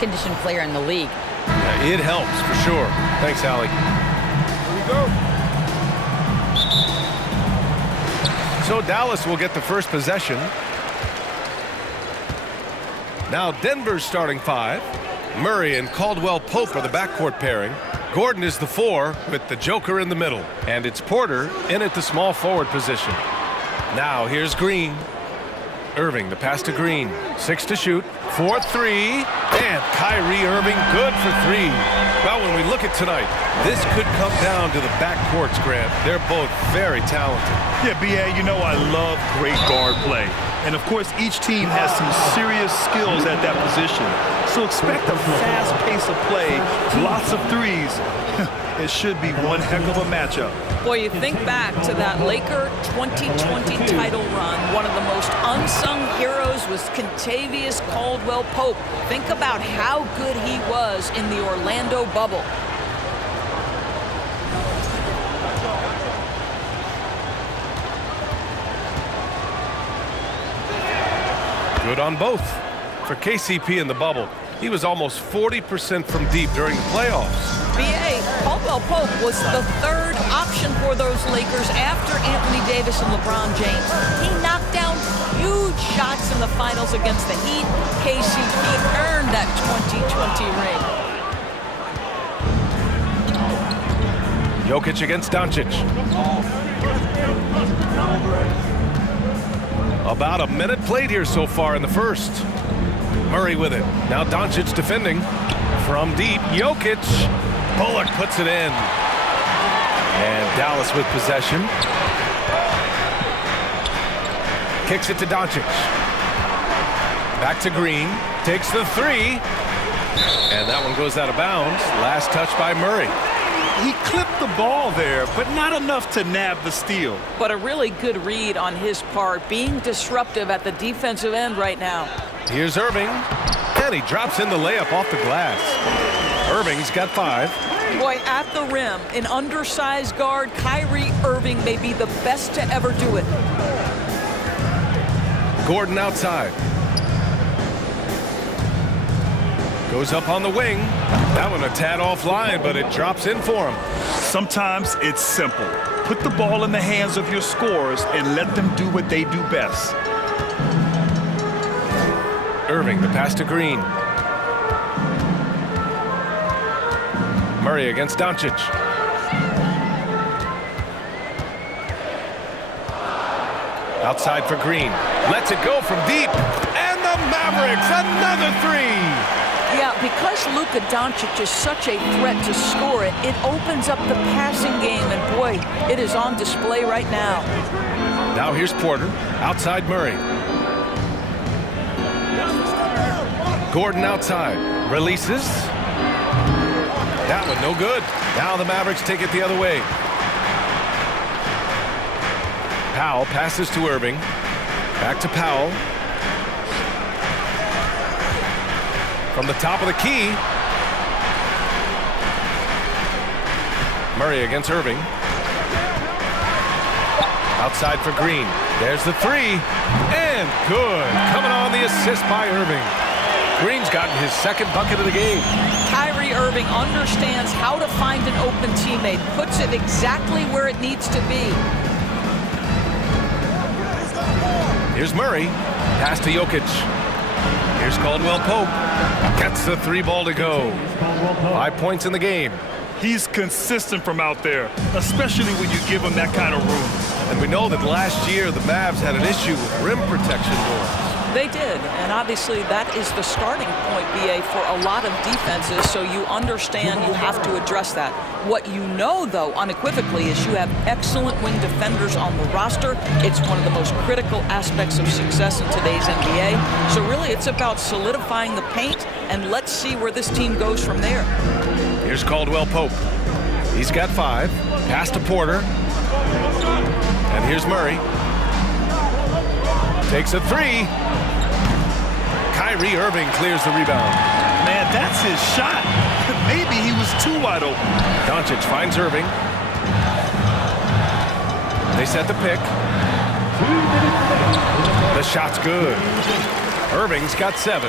conditioned player in the league. Yeah, it helps for sure. Thanks, Allie. Here we go. So Dallas will get the first possession. Now Denver's starting 5. Murray and Caldwell Pope are the backcourt pairing. Gordon is the 4 with the Joker in the middle. And it's Porter in at the small forward position. Now here's Green. Irving, the pass to Green. 6 to shoot. 4-3. And Kyrie Irving good for 3. Well, when we look at tonight, this could come down to the backcourts, Grant. They're both very talented. Yeah, B.A., you know I love great guard play. And, of course, each team has some serious skills at that position. So expect a fast pace of play, lots of threes. It should be one heck of a matchup. Boy, you think back to that Laker 2020 title run. One of the most unsung heroes was Kentavious Caldwell Pope. Think about how good he was in the Orlando bubble. Good on both. For KCP in the bubble, he was almost 40% from deep during the playoffs. B.A., Caldwell Pope was the 3rd option for those Lakers after Anthony Davis and LeBron James. He knocked down huge shots in the finals against the Heat. KCP earned that 2020 ring. Jokic against Doncic. About a minute played here so far in the first. Murray with it. Now Doncic defending. From deep, Jokic. Bullock puts it in. And Dallas with possession. Kicks it to Doncic. Back to Green. Takes the 3. And that one goes out of bounds. Last touch by Murray. He clipped the ball there, but not enough to nab the steal. But a really good read on his part, being disruptive at the defensive end right now. Here's Irving, and he drops in the layup off the glass. Irving's got 5. Boy, at the rim, an undersized guard, Kyrie Irving may be the best to ever do it. Gordon outside. Goes up on the wing. That one a tad offline, but it drops in for him. Sometimes it's simple. Put the ball in the hands of your scorers and let them do what they do best. Irving, the pass to Green. Murray against Doncic. Outside for Green. Lets it go from deep. And the Mavericks, another 3. Yeah, because Luka Doncic is such a threat to score it, it opens up the passing game, and boy, it is on display right now. Now here's Porter, outside Murray. Gordon outside, releases. That one no good. Now the Mavericks take it the other way. Powell passes to Irving. Back to Powell. From the top of the key. Murray against Irving. Outside for Green. There's the 3. And good. Coming on the assist by Irving. Green's gotten his 2nd bucket of the game. Kyrie Irving understands how to find an open teammate. Puts it exactly where it needs to be. Here's Murray. Pass to Jokic. Here's Caldwell Pope. Gets the 3 ball to go. 5 points in the game. He's consistent from out there, especially when you give him that kind of room. And we know that last year the Mavs had an issue with rim protection boards. They did, and obviously that is the starting point, BA, for a lot of defenses, so you understand you have to address that. What you know, though, unequivocally, is you have excellent wing defenders on the roster. It's one of the most critical aspects of success in today's NBA. So really, it's about solidifying the paint, and let's see where this team goes from there. Here's Caldwell Pope. He's got 5. Pass to Porter. And here's Murray. Takes a 3. Kyrie Irving clears the rebound. Man, that's his shot. Maybe he was too wide open. Doncic finds Irving. They set the pick. The shot's good. Irving's got 7.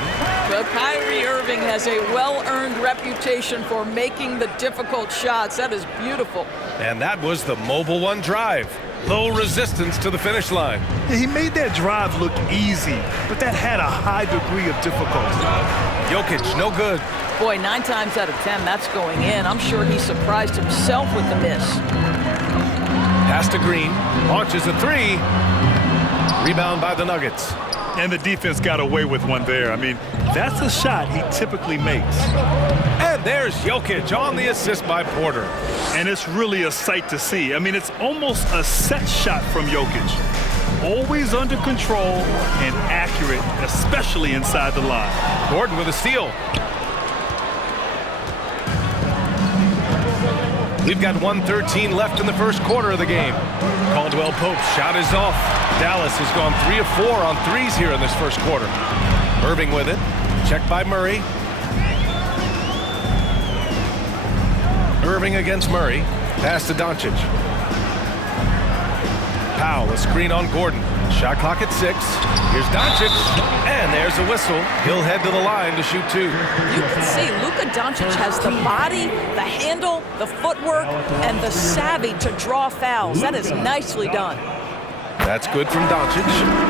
Well, Kyrie Irving has a well-earned reputation for making the difficult shots. That is beautiful. And that was the Mobile One drive. Low resistance to the finish line. Yeah, he made that drive look easy, but that had a high degree of difficulty. Jokic, no good. Boy, 9 times out of 10, that's going in. I'm sure he surprised himself with the miss. Pass to Green. Launches a 3. Rebound by the Nuggets. And the defense got away with one there. I mean, that's a shot he typically makes. And there's Jokic on the assist by Porter. And it's really a sight to see. I mean, it's almost a set shot from Jokic. Always under control and accurate, especially inside the line. Gordon with a steal. We've got 1:13 left in the first quarter of the game. Caldwell Pope's shot is off. Dallas has gone 3 of 4 on threes here in this first quarter. Irving with it. Checked by Murray. Irving against Murray. Pass to Doncic. Powell, a screen on Gordon. Shot clock at 6. Here's Doncic. And there's a whistle. He'll head to the line to shoot 2. You can see Luka Doncic has the body, the handle, the footwork, and the savvy to draw fouls. That is nicely done. That's good from Doncic.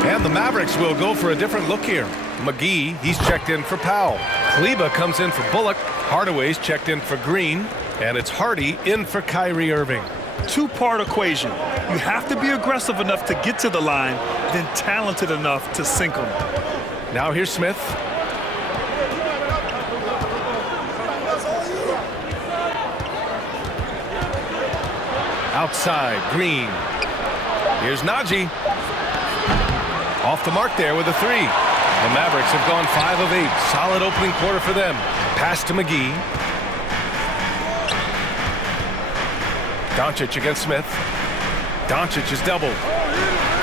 And the Mavericks will go for a different look here. McGee, he's checked in for Powell. Kleba comes in for Bullock. Hardaway's checked in for Green. And it's Hardy in for Kyrie Irving. Two-part equation. You have to be aggressive enough to get to the line, then talented enough to sink them. Now here's Smith. Outside, Green. Here's Najee. Off the mark there with a 3. The Mavericks have gone 5 of 8. Solid opening quarter for them. Pass to McGee. Doncic against Smith. Doncic is doubled.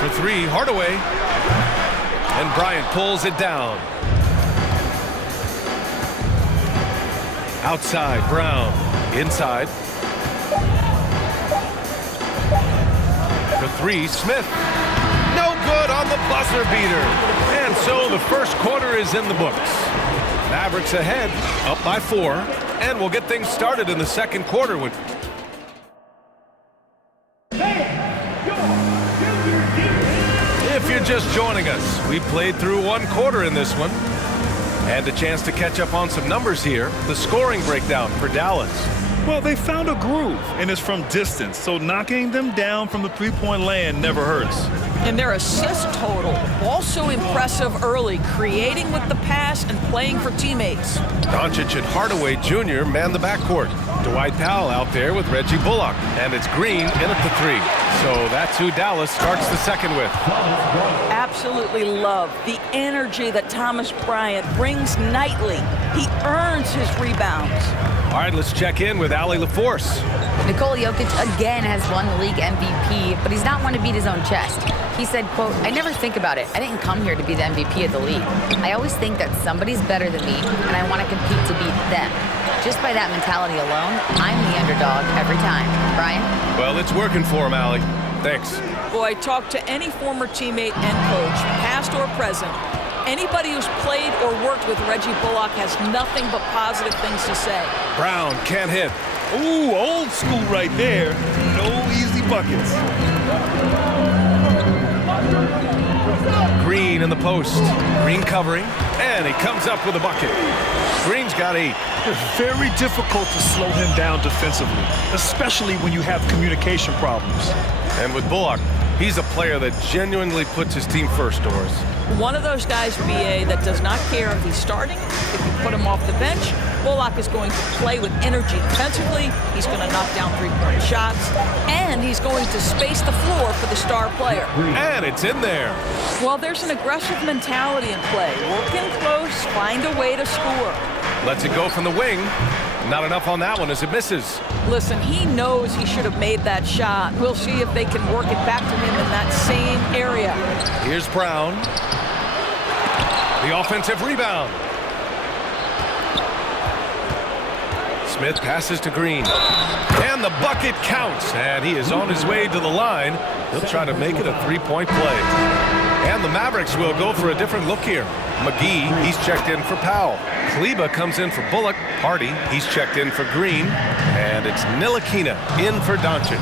For 3, Hardaway. And Bryant pulls it down. Outside, Brown. Inside. For 3, Smith. No good on the buzzer beater. And so the first quarter is in the books. Mavericks ahead, up by 4. And we'll get things started in the second quarter with... If you're just joining us, we played through 1 quarter in this one. And a chance to catch up on some numbers here. The scoring breakdown for Dallas. Well, they found a groove, and it's from distance, so knocking them down from the three-point land never hurts. And their assist total, also impressive early, creating with the pass and playing for teammates. Doncic and Hardaway Jr. man the backcourt. Dwight Powell out there with Reggie Bullock. And it's Green in at the 3. So that's who Dallas starts the second with. Absolutely love the energy that Thomas Bryant brings nightly. He earns his rebounds. All right, let's check in with Allie LaForce. Nikola Jokic again has won the league MVP, but he's not one to beat his own chest. He said, quote, "I never think about it. I didn't come here to be the MVP of the league. I always think that somebody's better than me, and I want to compete to beat them. Just by that mentality alone, I'm the underdog every time." Brian? Well, it's working for him, Allie. Thanks. Boy, talk to any former teammate and coach, past or present. Anybody who's played or worked with Reggie Bullock has nothing but positive things to say. Brown can't hit. Ooh, old school right there. No easy buckets. Green in the post. Green covering. And he comes up with a bucket. Green's got 8. Very difficult to slow him down defensively, especially when you have communication problems. And with Bullock, he's a player that genuinely puts his team first, Doris. One of those guys, BA, that does not care if he's starting, if you put him off the bench. Bullock is going to play with energy defensively. He's going to knock down three-point shots. And he's going to space the floor for the star player. And it's in there. Well, there's an aggressive mentality in play. Work in close, find a way to score. Lets it go from the wing. Not enough on that one as it misses. Listen, he knows he should have made that shot. We'll see if they can work it back to him in that same area. Here's Brown. The offensive rebound. Smith passes to Green. And the bucket counts. And he is on his way to the line. He'll try to make it a 3-point play. And the Mavericks will go for a different look here. McGee, he's checked in for Powell. Kleba comes in for Bullock. Hardy, he's checked in for Green. And it's Ntilikina in for Doncic.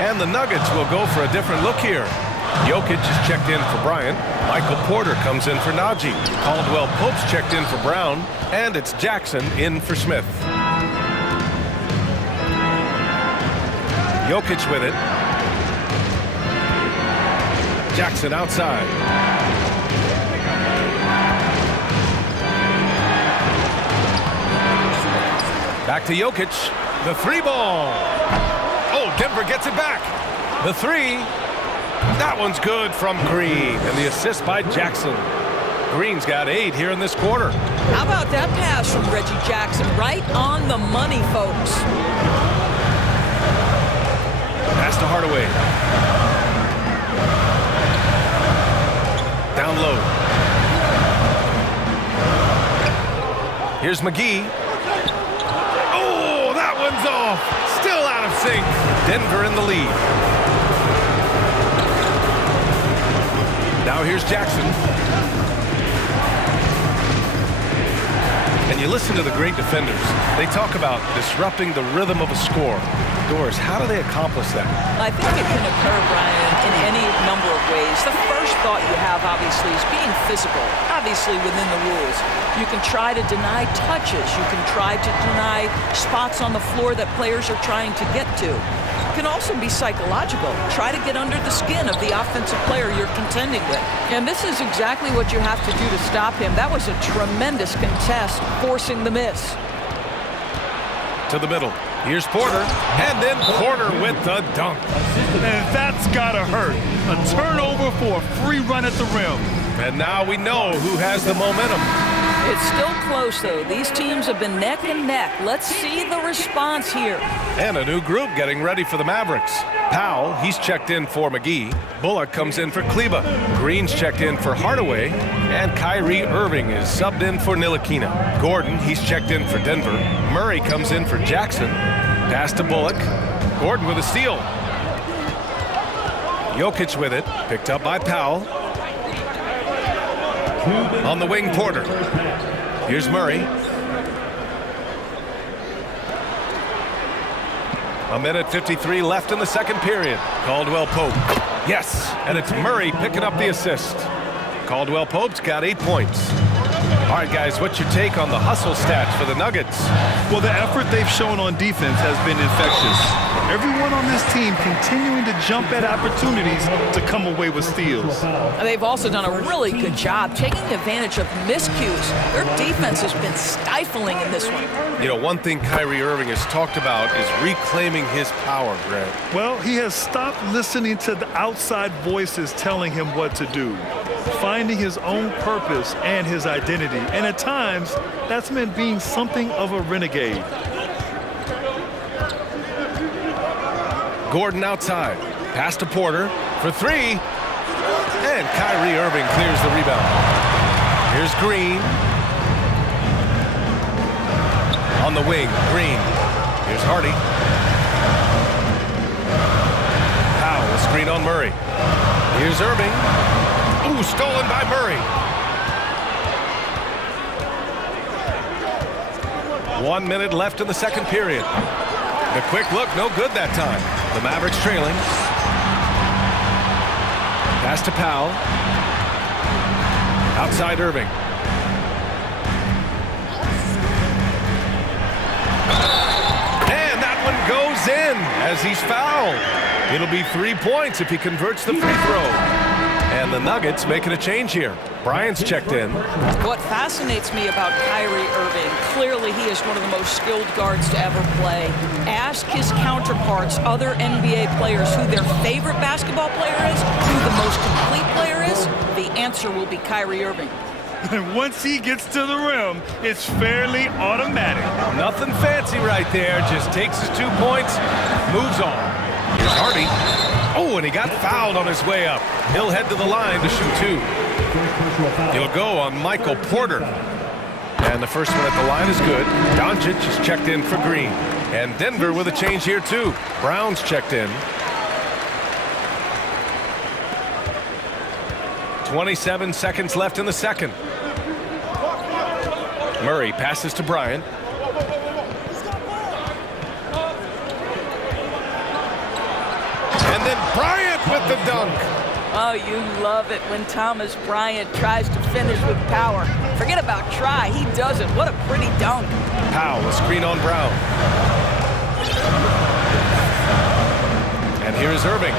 And the Nuggets will go for a different look here. Jokic is checked in for Bryant. Michael Porter comes in for Najee. Caldwell Pope's checked in for Brown. And it's Jackson in for Smith. Jokic with it. Jackson outside. Back to Jokic. The three ball. Oh, Denver gets it back. The three. That one's good from Green. And the assist by Jackson. Green's got 8 here in this quarter. How about that pass from Reggie Jackson? Right on the money, folks. Pass to Hardaway. Down low. Here's McGee. Oh, that one's off. Still out of sync. Denver in the lead. Now here's Jackson. And you listen to the great defenders. They talk about disrupting the rhythm of a score. Doris, how do they accomplish that? I think it can occur, Brian, in any number of ways. The first thought you have, obviously, is being physical, obviously within the rules. You can try to deny touches. You can try to deny spots on the floor that players are trying to get to. It can also be psychological. Try to get under the skin of the offensive player you're contending with. And this is exactly what you have to do to stop him. That was a tremendous contest, forcing the miss. To the middle. Here's Porter, and then Porter with the dunk. And that's gotta hurt. A turnover for a free run at the rim. And now we know who has the momentum. It's still close, though. These teams have been neck and neck. Let's see the response here. And a new group getting ready for the Mavericks. Powell, he's checked in for McGee. Bullock comes in for Kleba. Green's checked in for Hardaway. And Kyrie Irving is subbed in for Ntilikina. Gordon, he's checked in for Denver. Murray comes in for Jackson. Pass to Bullock. Gordon with a steal. Jokic with it. Picked up by Powell. On the wing, Porter. Here's Murray. A minute 53 left in the second period. Caldwell Pope. Yes, and it's Murray picking up the assist. Caldwell Pope's got 8 points. All right, guys, what's your take on the hustle stats for the Nuggets? Well, the effort they've shown on defense has been infectious. Everyone on this team continuing to jump at opportunities to come away with steals. They've also done a really good job taking advantage of miscues. Their defense has been stifling in this one. You know, one thing Kyrie Irving has talked about is reclaiming his power, Grant. Well, he has stopped listening to the outside voices telling him what to do, finding his own purpose and his identity. And at times, that's meant being something of a renegade. Gordon outside. Pass to Porter for 3. And Kyrie Irving clears the rebound. Here's Green. On the wing, Green. Here's Hardy. Powell, a screen on Murray. Here's Irving. Ooh, stolen by Murray. 1 minute left in the second period. The quick look, no good that time. The Mavericks trailing. Pass to Powell. Outside Irving. And that one goes in as he's fouled. It'll be 3 points if he converts the free throw. And the Nuggets making a change here. Bryant's checked in. What fascinates me about Kyrie Irving, clearly he is one of the most skilled guards to ever play. Ask his counterparts, other NBA players, who their favorite basketball player is, who the most complete player is. The answer will be Kyrie Irving. And once he gets to the rim, it's fairly automatic. Nothing fancy right there. Just takes his 2 points, moves on. Here's Hardy. Oh, and he got fouled on his way up. He'll head to the line to shoot 2. He'll go on Michael Porter. And the first one at the line is good. Doncic is checked in for Green. And Denver with a change here, too. Brown's checked in. 27 seconds left in the second. Murray passes to Bryant. And then Bryant with the dunk. Oh, you love it when Thomas Bryant tries to finish with power. Forget about try, he does it. What a pretty dunk. Powell, a screen on Brown. And here's Irving.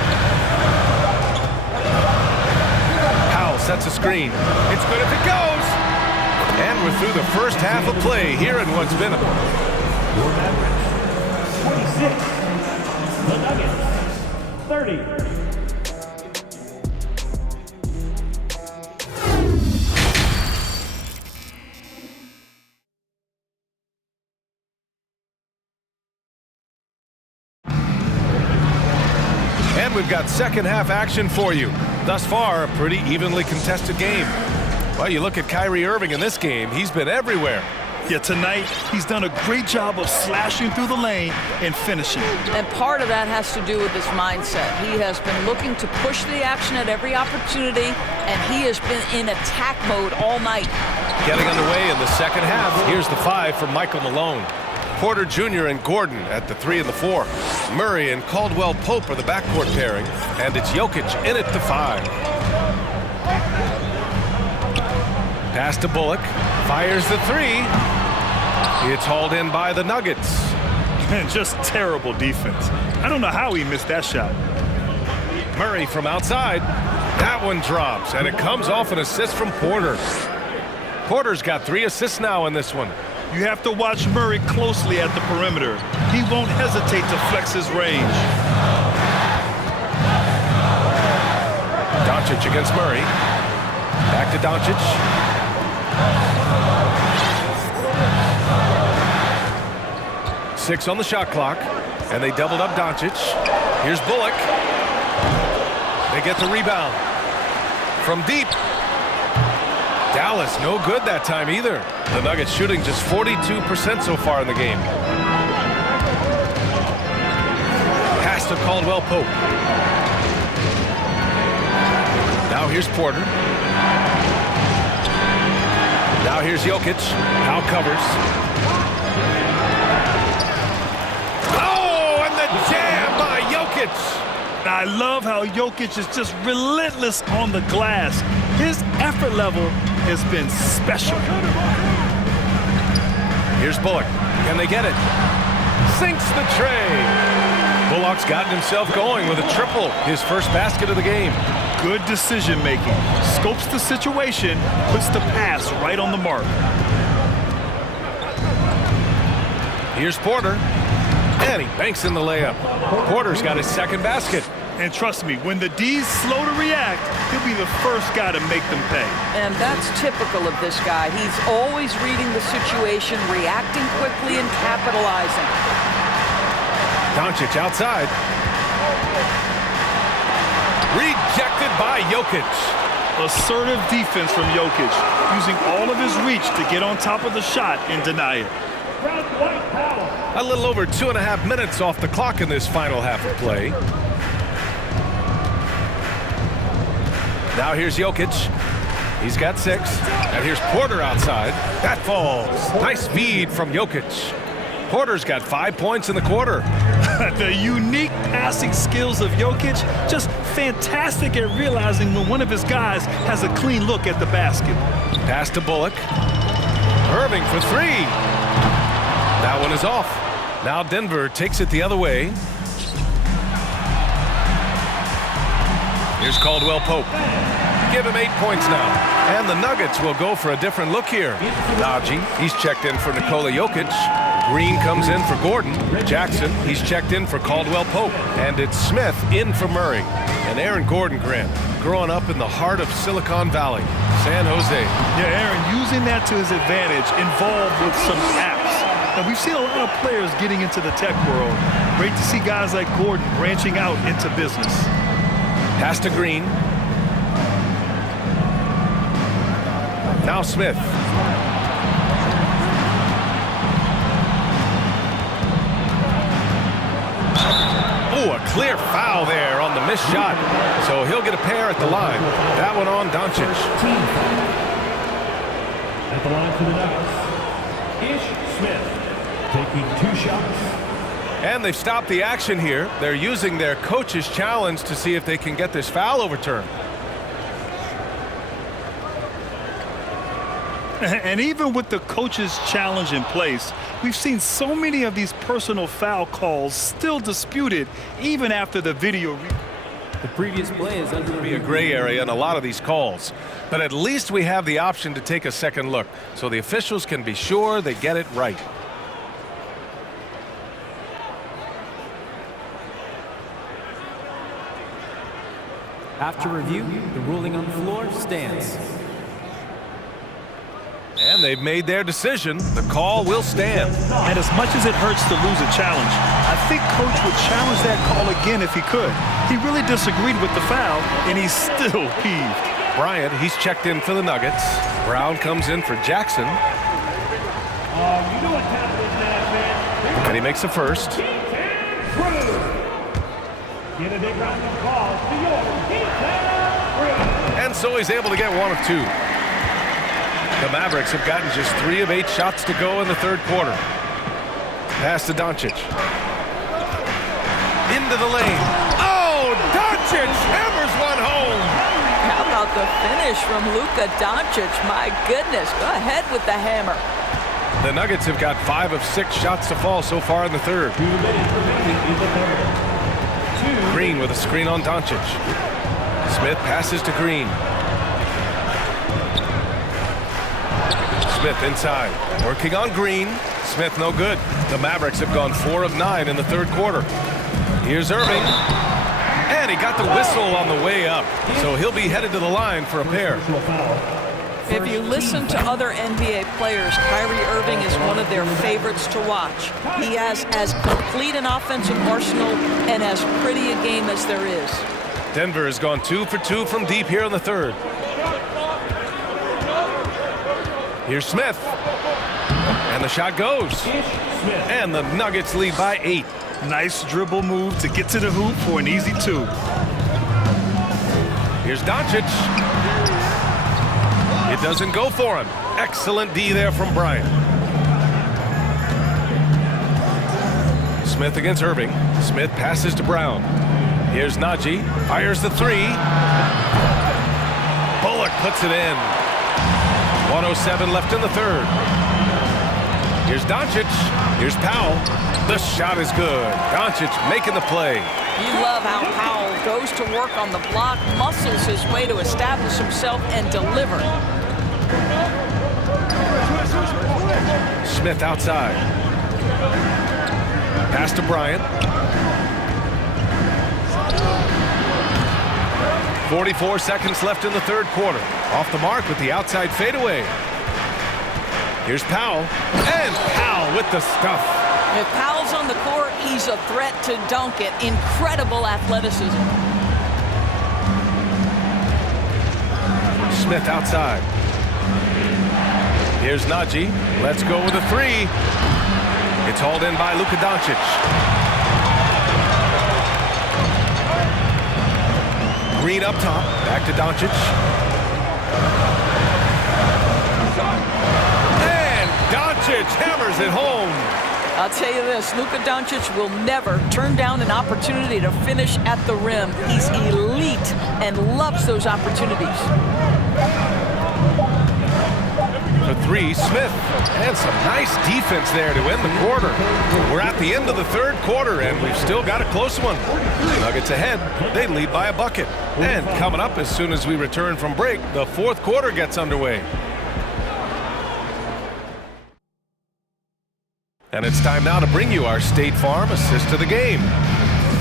Powell sets a screen. It's good if it goes. And we're through the first half of play here in what's been Your Mavericks, 26. The Nuggets, 30. And we've got second half action for you. Thus far, a pretty evenly contested game. Well, you look at Kyrie Irving in this game, he's been everywhere. Yeah, tonight he's done a great job of slashing through the lane and finishing. And part of that has to do with his mindset. He has been looking to push the action at every opportunity, and he has been in attack mode all night. Getting underway in the second half, here's the 5 from Michael Malone. Porter Jr. and Gordon at the 3 and the 4. Murray and Caldwell Pope are the backcourt pairing, and it's Jokic in at the 5. Pass to Bullock, fires the 3. It's hauled in by the Nuggets. And just terrible defense. I don't know how he missed that shot. Murray from outside. That one drops, and it comes off an assist from Porter. Porter's got 3 assists now in this one. You have to watch Murray closely at the perimeter. He won't hesitate to flex his range. Doncic against Murray. Back to Doncic. Six on the shot clock, and they doubled up Doncic. Here's Bullock. They get the rebound. From deep. Dallas, no good that time either. The Nuggets shooting just 42% so far in the game. Pass to Caldwell Pope. Now here's Porter. Now here's Jokic. Powell covers. Oh, and the jam by Jokic. I love how Jokic is just relentless on the glass. His effort level has been special. Here's Bullock. Can they get it? Sinks the tray. Bullock's gotten himself going with a triple, his first basket of the game. Good decision making. Scopes the situation, puts the pass right on the mark. Here's Porter. And he banks in the layup. Porter's got his second basket. And trust me, when the D's slow to react, he'll be the first guy to make them pay. And that's typical of this guy. He's always reading the situation, reacting quickly and capitalizing. Doncic outside. Rejected by Jokic. Assertive defense from Jokic, using all of his reach to get on top of the shot and deny it. A little over 2.5 minutes off the clock in this final half of play. Now here's Jokic. He's got 6. And here's Porter outside. That falls. Nice feed from Jokic. Porter's got 5 points in the quarter. The unique passing skills of Jokic, just fantastic at realizing when one of his guys has a clean look at the basket. Pass to Bullock. Irving for 3. That one is off. Now Denver takes it the other way. Here's Caldwell Pope. Give him 8 points now. And the Nuggets will go for a different look here. Najee, he's checked in for Nikola Jokic. Green comes in for Gordon. Jackson, he's checked in for Caldwell Pope. And it's Smith in for Murray. And Aaron Gordon Grant, growing up in the heart of Silicon Valley, San Jose. Yeah, Aaron using that to his advantage, involved with some apps. And we've seen a lot of players getting into the tech world. Great to see guys like Gordon branching out into business. Pass to Green. Now Smith. Oh, a clear foul there on the missed shot. So he'll get a pair at the line. That one on Doncic. At the line for the Nuggets, Smith taking 2 shots. And they've stopped the action here. They're using their coach's challenge to see if they can get this foul overturned. And even with the coach's challenge in place, we've seen so many of these personal foul calls still disputed even after the video. The previous play is under Be a gray area in a lot of these calls. But at least we have the option to take a second look, so the officials can be sure they get it right. After review, the ruling on the floor stands. And they've made their decision. The call will stand. And as much as it hurts to lose a challenge, I think Coach would challenge that call again if he could. He really disagreed with the foul, and he's still peeved. Bryant, he's checked in for the Nuggets. Brown comes in for Jackson. You know what time it is now, man. And he makes a first. Get a big round of applause to your And so he's able to get 1 of 2. The Mavericks have gotten just 3 of 8 shots to go in the third quarter. Pass to Doncic. Into the lane. Oh, Doncic hammers one home. How about the finish from Luka Doncic? My goodness, go ahead with the hammer. The Nuggets have got 5 of 6 shots to fall so far in the third. 2 minutes remaining in the third. Green with a screen on Doncic. Smith passes to Green. Smith inside, working on Green. Smith no good. The Mavericks have gone 4 of 9 in the third quarter. Here's Irving. And he got the whistle on the way up. So he'll be headed to the line for a pair. If you listen to other NBA players, Kyrie Irving is one of their favorites to watch. He has as complete an offensive arsenal and as pretty a game as there is. Denver has gone 2 for 2 from deep here in the third. Here's Smith. And the shot goes. And the Nuggets lead by 8. Nice dribble move to get to the hoop for an easy 2. Here's Doncic. It doesn't go for him. Excellent D there from Bryant. Smith against Irving. Smith passes to Brown. Here's Najee. Fires the 3. Bullock puts it in. 1:07 left in the third. Here's Doncic. Here's Powell. The shot is good. Doncic making the play. You love how Powell goes to work on the block, muscles his way to establish himself and deliver. Smith outside. Pass to Bryant. 44 seconds left in the third quarter. Off the mark with the outside fadeaway. Here's Powell. And Powell with the stuff. If Powell's on the court, he's a threat to dunk it. Incredible athleticism. Smith outside. Here's Najee. Let's go with a 3. It's hauled in by Luka Doncic. Green up top. Back to Doncic. And Doncic hammers it home. I'll tell you this, Luka Doncic will never turn down an opportunity to finish at the rim. He's elite and loves those opportunities. For 3, Smith. And some nice defense there to end the quarter. We're at the end of the third quarter, and we've still got a close one. Nuggets ahead. They lead by a bucket. And coming up as soon as we return from break, the fourth quarter gets underway. And it's time now to bring you our State Farm assist to the game.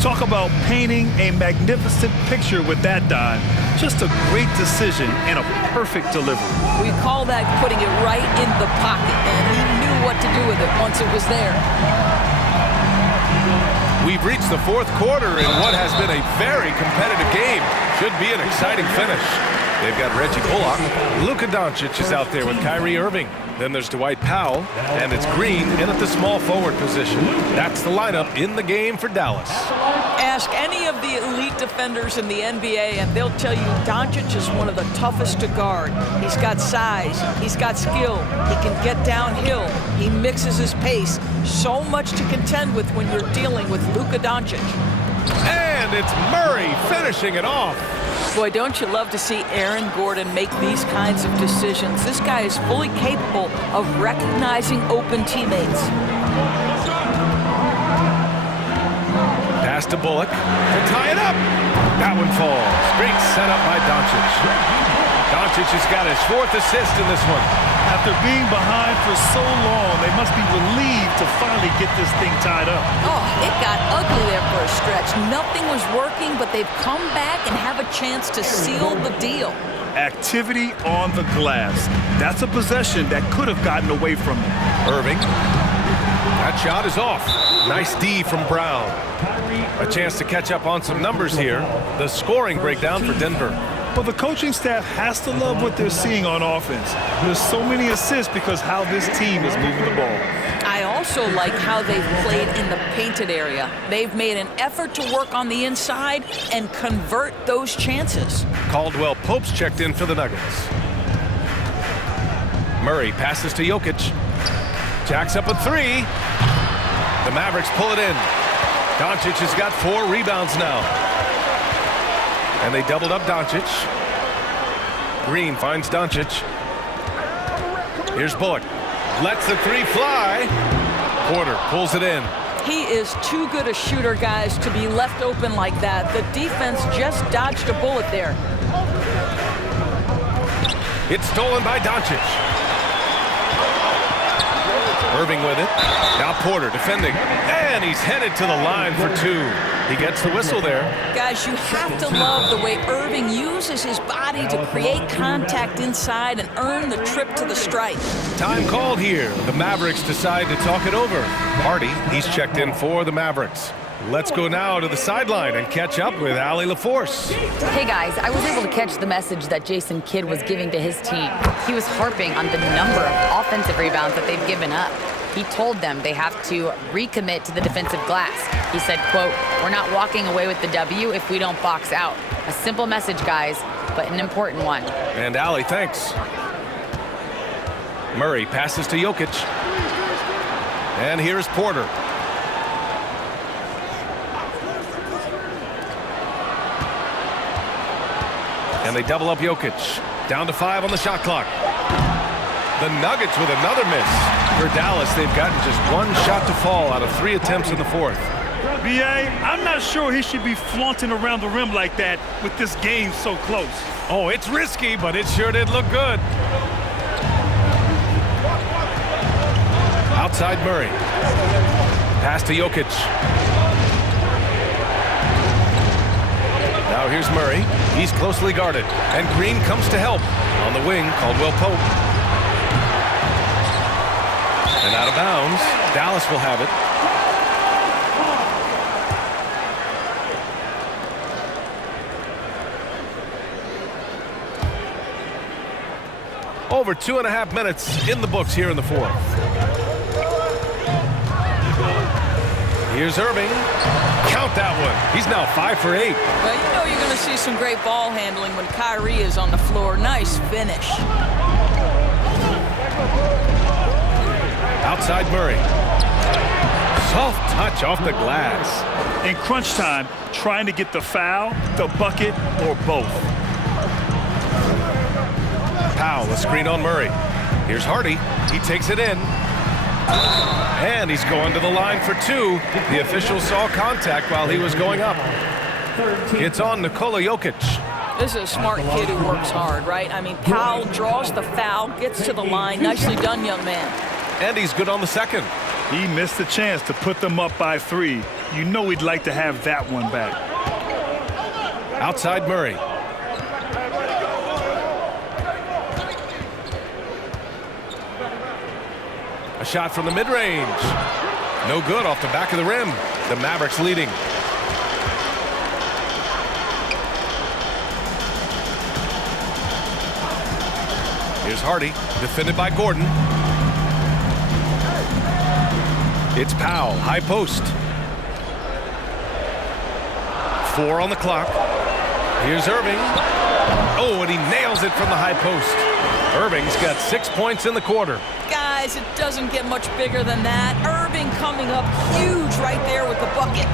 Talk about painting a magnificent picture with that, Don. Just a great decision and a perfect delivery. We call that putting it right in the pocket, and he knew what to do with it once it was there. We've reached the fourth quarter in what has been a very competitive game. Should be an exciting finish. They've got Reggie Bullock. Luka Doncic is out there with Kyrie Irving. Then there's Dwight Powell, and it's Green in at the small forward position. That's the lineup in the game for Dallas. Ask any of the elite defenders in the NBA, and they'll tell you Doncic is one of the toughest to guard. He's got size. He's got skill. He can get downhill. He mixes his pace. So much to contend with when you're dealing with Luka Doncic. And it's Murray finishing it off. Boy, don't you love to see Aaron Gordon make these kinds of decisions? This guy is fully capable of recognizing open teammates. Pass to Bullock to tie it up. That one falls. Great setup by Doncic. Doncic has got his 4th assist in this one. After being behind for so long, they must be relieved to finally get this thing tied up. Oh, it got ugly there for a stretch. Nothing was working, but they've come back and have a chance to seal the deal. Activity on the glass. That's a possession that could have gotten away from them. Irving. That shot is off. Nice D from Brown. A chance to catch up on some numbers here. The scoring breakdown for Denver. Well, the coaching staff has to love what they're seeing on offense. There's so many assists because how this team is moving the ball. I also like how they've played in the painted area. They've made an effort to work on the inside and convert those chances. Caldwell Pope's checked in for the Nuggets. Murray passes to Jokic. Jacks up a 3. The Mavericks pull it in. Doncic has got 4 rebounds now. And they doubled up Doncic. Green finds Doncic. Here's Bullock. Lets the 3 fly. Porter pulls it in. He is too good a shooter, guys, to be left open like that. The defense just dodged a bullet there. It's stolen by Doncic. Irving with it. Now Porter defending. And he's headed to the line for 2. He gets the whistle there. Guys, you have to love the way Irving uses his body to create contact inside and earn the trip to the stripe. Time called here. The Mavericks decide to talk it over. Hardy, he's checked in for the Mavericks. Let's go now to the sideline and catch up with Allie LaForce. Hey guys, I was able to catch the message that Jason Kidd was giving to his team. He was harping on the number of offensive rebounds that they've given up. He told them they have to recommit to the defensive glass. He said, quote, "We're not walking away with the W if we don't box out." A simple message, guys, but an important one. And Allie, thanks. Murray passes to Jokic. And here's Porter. And they double up Jokic. Down to 5 on the shot clock. The Nuggets with another miss. For Dallas, they've gotten just 1 shot to fall out of 3 attempts in the 4th. B.A., I'm not sure he should be flaunting around the rim like that with this game so close. Oh, it's risky, but it sure did look good. Outside Murray. Pass to Jokic. Now here's Murray. He's closely guarded. And Green comes to help. On the wing, Caldwell Pope. And out of bounds. Dallas will have it. Over 2.5 minutes in the books here in the 4th. Here's Irving. Count that one. He's now 5 for 8. Well, you know you're going to see some great ball handling when Kyrie is on the floor. Nice finish. Outside Murray. Soft touch off the glass. In crunch time, trying to get the foul, the bucket, or both. Powell, a screen on Murray. Here's Hardy. He takes it in. And he's going to the line for 2. The official saw contact while he was going up. It's on Nikola Jokic. This is a smart kid who works hard, right? I mean, Powell draws the foul, gets to the line. Nicely done, young man. And he's good on the second. He missed the chance to put them up by 3. You know he'd like to have that one back. Outside Murray. A shot from the mid-range. No good off the back of the rim. The Mavericks leading. Here's Hardy, defended by Gordon. It's Powell, high post. 4 on the clock. Here's Irving. Oh, and he nails it from the high post. Irving's got 6 points in the quarter. Guys, it doesn't get much bigger than that. Irving coming up huge right there with the bucket.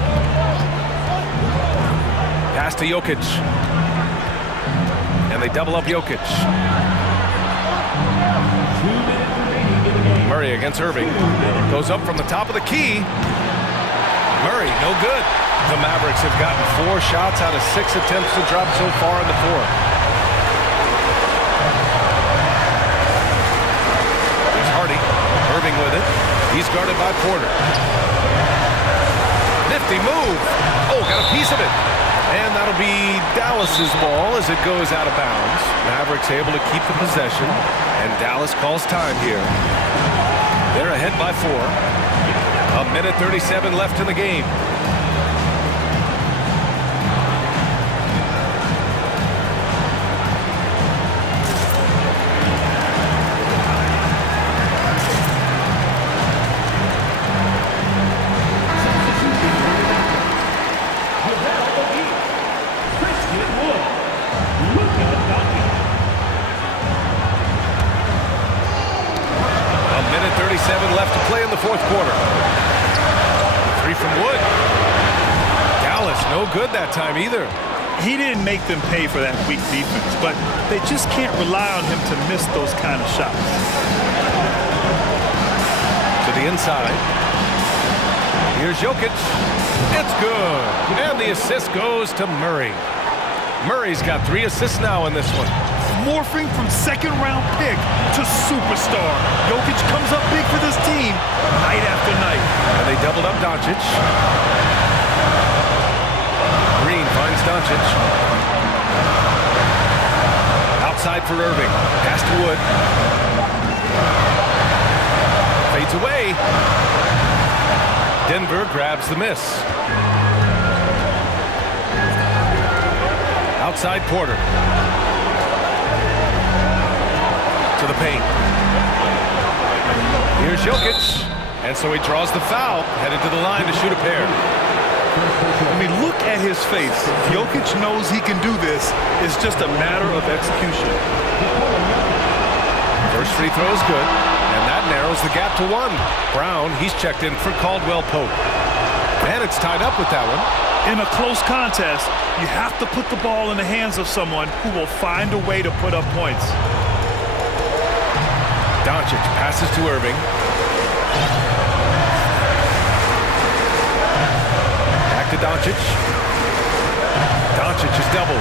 Pass to Jokic. And they double up Jokic. Murray against Irving. Goes up from the top of the key. Murray, no good. The Mavericks have gotten 4 shots out of 6 attempts to drop so far in the fourth. There's Hardy. Irving with it. He's guarded by Porter. Nifty move. Oh, got a piece of it. And that'll be Dallas's ball as it goes out of bounds. Mavericks able to keep the possession. And Dallas calls time here. They're ahead by 4. 1:37 left in the game. Left to play in the fourth quarter. 3 from Wood. Dallas, no good that time either. He didn't make them pay for that weak defense, but they just can't rely on him to miss those kind of shots. To the inside. Here's Jokic. It's good. And the assist goes to Murray. Murray's got 3 assists now in this one. Morphing from second-round pick to superstar. Jokic comes up big for this team night after night. And they doubled up Doncic. Green finds Doncic. Outside for Irving. Pass to Wood. Fades away. Denver grabs the miss. Outside Porter. To the paint. Here's Jokic. And so he draws the foul, headed to the line to shoot a pair. I mean, look at his face. Jokic knows he can do this. It's just a matter of execution. First free throw is good, and that narrows the gap to 1. Brown, he's checked in for Caldwell Pope. And it's tied up with that one. In a close contest, you have to put the ball in the hands of someone who will find a way to put up points. Doncic passes to Irving. Back to Doncic. Doncic is doubled.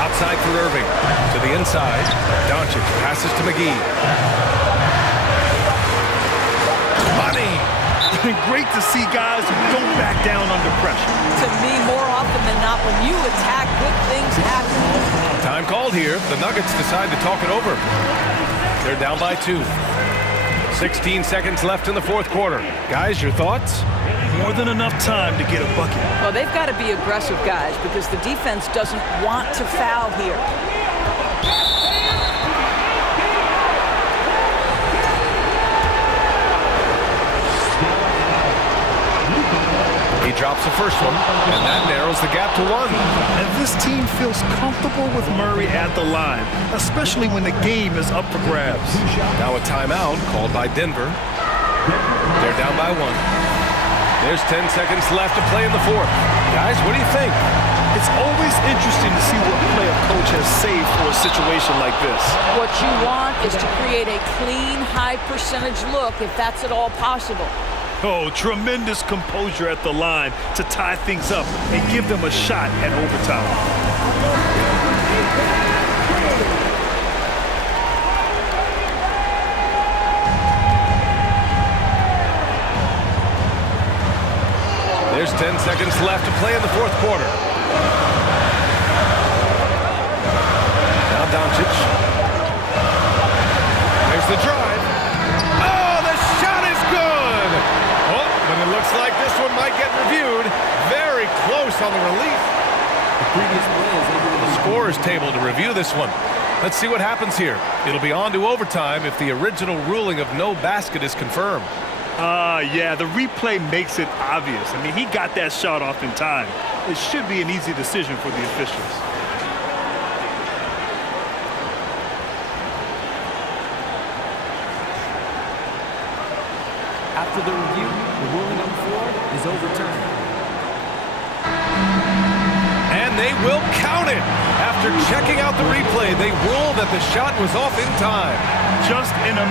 Outside for Irving. To the inside. Doncic passes to McGee. Money! Great to see guys who don't back down under pressure. To me, more often than not, when you attack, good things happen. Time called here. The Nuggets decide to talk it over. They're down by 2. 16 seconds left in the fourth quarter. Guys, your thoughts? More than enough time to get a bucket. Well, they've got to be aggressive, guys, because the defense doesn't want to foul here. He drops the first one, and that narrows the gap to 1. And this team feels comfortable with Murray at the line, especially when the game is up for grabs. Now a timeout called by Denver. They're down by 1. There's 10 seconds left to play in the fourth. Guys, what do you think? It's always interesting to see what play a coach has saved for a situation like this. What you want is to create a clean, high-percentage look, if that's at all possible. Oh, tremendous composure at the line to tie things up and give them a shot at overtime. There's 10 seconds left to play in the fourth quarter. Now Doncic. There's the drive. Oh, the shot is good! Oh, but it looks like this one might get reviewed. Very close on the release. The previous play is able to The scorer's table to review this one. Let's see what happens here. It'll be on to overtime if the original ruling of no basket is confirmed. Yeah, the replay makes it obvious. I mean, he got that shot off in time. It should be an easy decision for the officials. After the review, the ruling on the floor is overturned. And they will count it. After checking out the replay, they rule that the shot was off in time. Just in a